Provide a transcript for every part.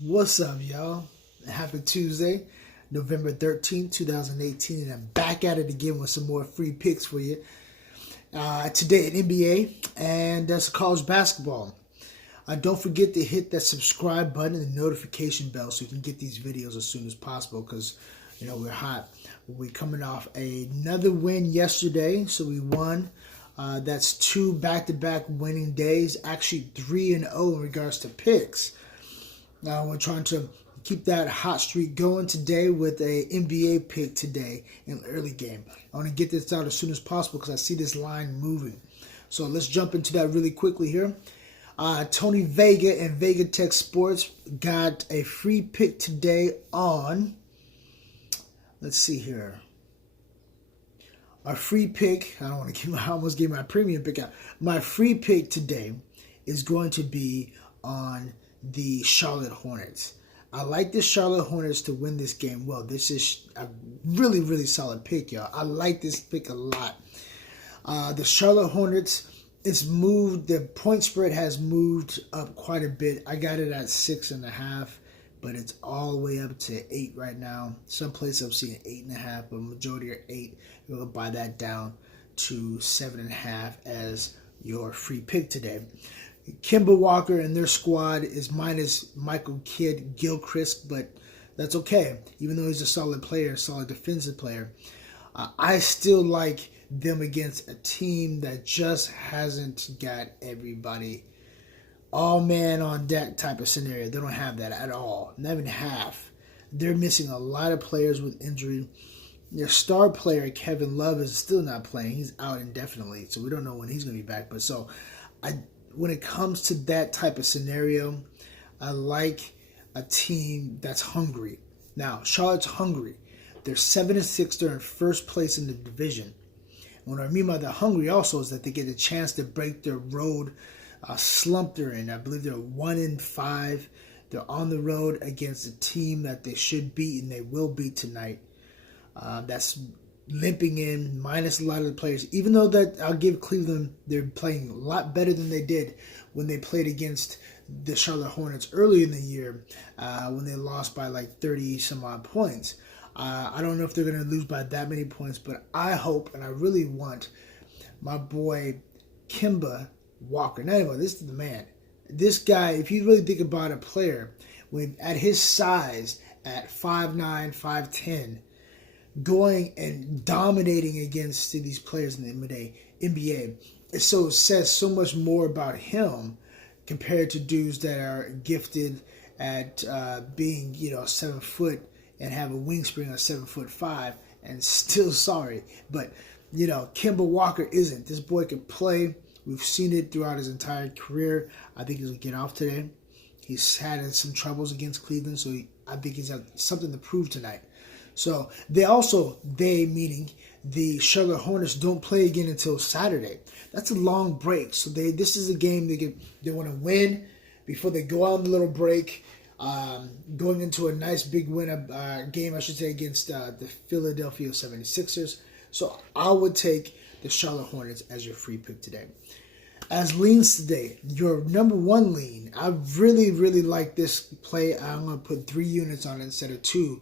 What's up, y'all? Happy Tuesday, November 13th, 2018, and I'm back at it again with some more free picks for you. Today at NBA, and that's college basketball. Don't forget to hit that subscribe button and the notification bell so you can get these videos as soon as possible because, we're hot. We're coming off another win yesterday, so we won. That's two back-to-back winning days, actually 3-0 in regards to picks. Now we're trying to keep that hot streak going today with a NBA pick today in the early game. I want to get this out as soon as possible because I see this line moving. So let's jump into that really quickly here. Tony Vega and Vega Tech Sports got a free pick today on, let's see here. Our free pick, I almost gave my premium pick out. My free pick today is going to be on the Charlotte Hornets. I like the Charlotte Hornets to win this game. Well, this is a really, really solid pick, y'all. I like this pick a lot. The Charlotte Hornets, the point spread has moved up quite a bit. I got it at 6.5, but it's all the way up to 8 right now. Some places I'm seeing 8.5, but majority are 8. We'll buy that down to 7.5 as your free pick today. Kemba Walker and their squad is minus Michael Kidd-Gilchrist, but that's okay. Even though he's a solid player, solid defensive player, I still like them against a team that just hasn't got everybody all man on deck type of scenario. They don't have that at all, not even half. They're missing a lot of players with injury. Their star player, Kevin Love, is still not playing. He's out indefinitely, so we don't know when he's going to be back. But when it comes to that type of scenario, I like a team that's hungry. Now, Charlotte's hungry. They're 7-6. They're in first place in the division. And what I mean by the hungry also is that they get a chance to break their road slump they're in. I believe they're 1-5. They're on the road against a team that they should beat, and they will beat tonight. That's limping in, minus a lot of the players. Even though that I'll give Cleveland, they're playing a lot better than they did when they played against the Charlotte Hornets early in the year when they lost by like 30 some odd points. I don't know if they're going to lose by that many points, but I hope and I really want my boy Kemba Walker. Now, anyway, this is the man. This guy, if you really think about a player, at his size, at 5'9", 5'10", going and dominating against these players in the NBA, it says so much more about him compared to dudes that are gifted at being 7 foot and have a wingspan of 7'5" and still sorry. But Kemba Walker isn't. This boy can play. We've seen it throughout his entire career. I think he's gonna get off today. He's had some troubles against Cleveland, so I think he's got something to prove tonight. So meaning the Charlotte Hornets don't play again until Saturday. That's a long break. So this is a game they want to win before they go out on the little break, going into a nice big game, I should say, against the Philadelphia 76ers. So I would take the Charlotte Hornets as your free pick today. As leans today, your number one lean, I really, really like this play. I'm going to put 3 units on it instead of 2.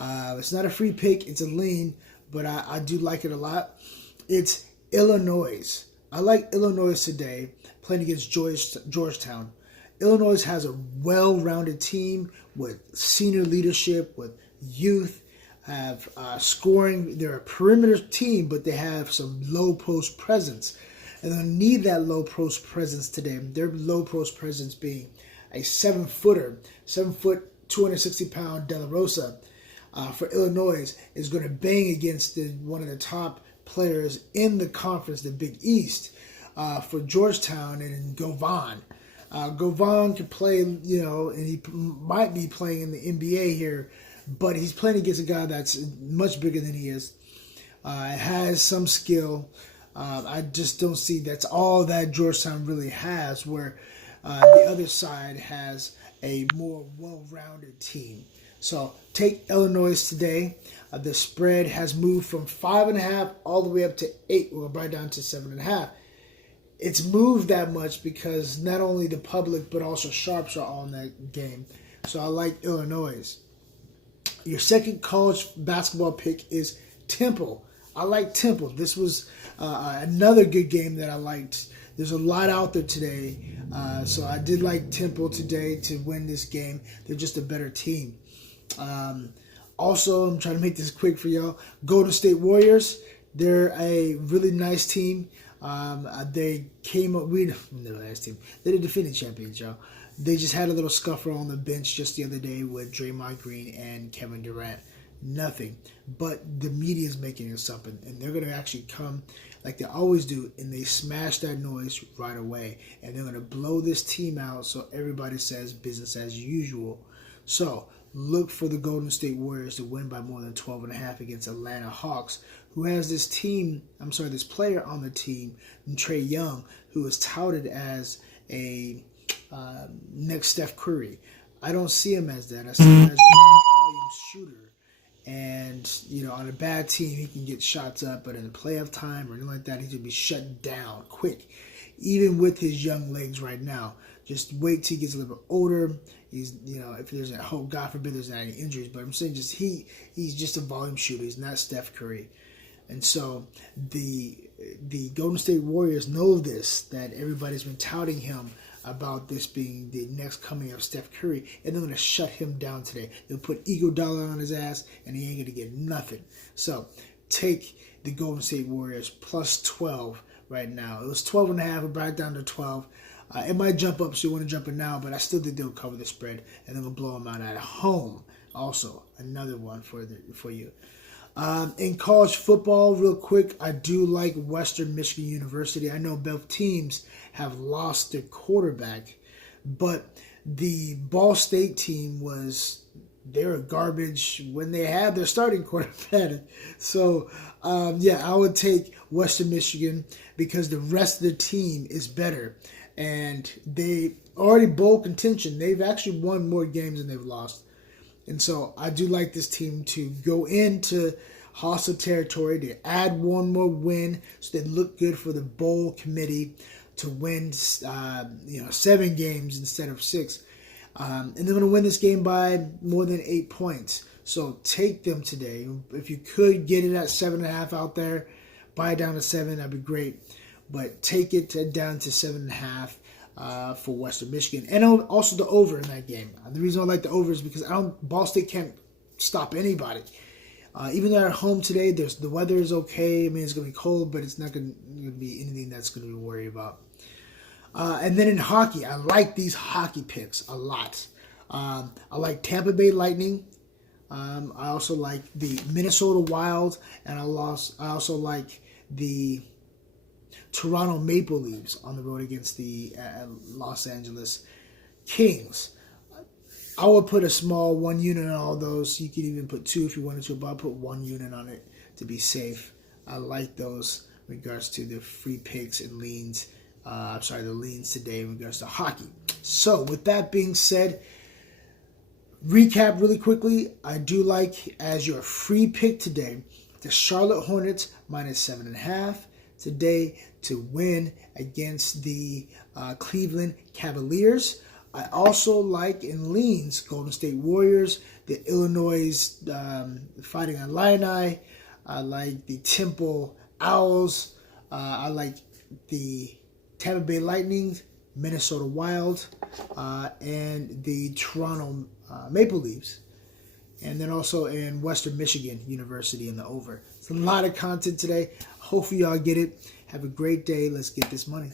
It's not a free pick, it's a lean, but I do like it a lot. It's Illinois. I like Illinois today playing against Georgetown. Illinois has a well-rounded team with senior leadership, with youth, have scoring. They're a perimeter team, but they have some low post presence. And they'll need that low post presence today. Their low post presence being a 7-footer, 7 foot, 260-pound De La Rosa. For Illinois is going to bang against one of the top players in the conference, the Big East, for Georgetown and Govan. Govan can play, and he might be playing in the NBA here, but he's playing against a guy that's much bigger than he is. Has some skill. I just don't see that's all that Georgetown really has, where the other side has a more well-rounded team. So take Illinois today. The spread has moved from 5.5 all the way up to 8. We'll go right down to 7.5. It's moved that much because not only the public but also sharps are on that game. So I like Illinois. Your second college basketball pick is Temple. I like Temple. This was another good game that I liked. There's a lot out there today, so I did like Temple today to win this game. They're just a better team. Also, I'm trying to make this quick for y'all. Golden State Warriors. They're a really nice team. They came up. They're the last team. They're the defending champions, y'all. They just had a little scuffle on the bench just the other day with Draymond Green and Kevin Durant. Nothing. But the media is making it something. And they're going to actually come like they always do. And they smash that noise right away. And they're going to blow this team out so everybody says business as usual. So look for the Golden State Warriors to win by more than 12.5 against Atlanta Hawks, who has this player on the team, Trae Young, who is touted as a next Steph Curry. I don't see him as that. I see him as a volume shooter. And, on a bad team, he can get shots up, but in the playoff time or anything like that, he can be shut down quick, even with his young legs right now. Just wait till he gets a little bit older. He's, if there's a hope, God forbid there's not any injuries, but I'm saying he's just a volume shooter. He's not Steph Curry. And so the Golden State Warriors know this, that everybody's been touting him about this being the next coming of Steph Curry, and they're going to shut him down today. They'll put Eagle Dollar on his ass, and he ain't going to get nothing. So take the Golden State Warriors plus 12 right now. It was 12.5, it brought it down to 12. It might jump up, so you want to jump it now, but I still think they'll cover the spread, and they're going to blow them out at home. Also, another one for you. In college football, real quick, I do like Western Michigan University. I know both teams have lost their quarterback, but the Ball State team they were garbage when they had their starting quarterback. So, I would take Western Michigan because the rest of the team is better. And they already bowl contention. They've actually won more games than they've lost. And so I do like this team to go into hostile territory, to add one more win so they look good for the bowl committee to win 7 games instead of 6. And they're going to win this game by more than 8 points. So take them today. If you could get it at 7.5 out there, buy it down to 7, that'd be great. But take it down to 7.5 for Western Michigan. And also the over in that game. The reason I like the over is because Ball State can't stop anybody. Even though they're at home today, the weather is okay. I mean, it's going to be cold, but it's not going to be anything that's going to be worried about. And then in hockey, I like these hockey picks a lot. I like Tampa Bay Lightning. I also like the Minnesota Wild, and I also like the Toronto Maple Leafs on the road against the Los Angeles Kings. I would put a small 1 unit on all those. You could even put 2 if you wanted to, but I'll put 1 unit on it to be safe. I like those in regards to the free picks and leans. The leans today in regards to hockey. So with that being said, recap really quickly. I do like as your free pick today the Charlotte Hornets minus 7.5 today to win against the Cleveland Cavaliers. I also like in leans Golden State Warriors, the Illinois Fighting Illini. I like the Temple Owls. I like the Tampa Bay Lightning, Minnesota Wild, and the Toronto Maple Leafs. And then also in Western Michigan University in the over. It's a lot of content today. Hopefully y'all get it. Have a great day. Let's get this money.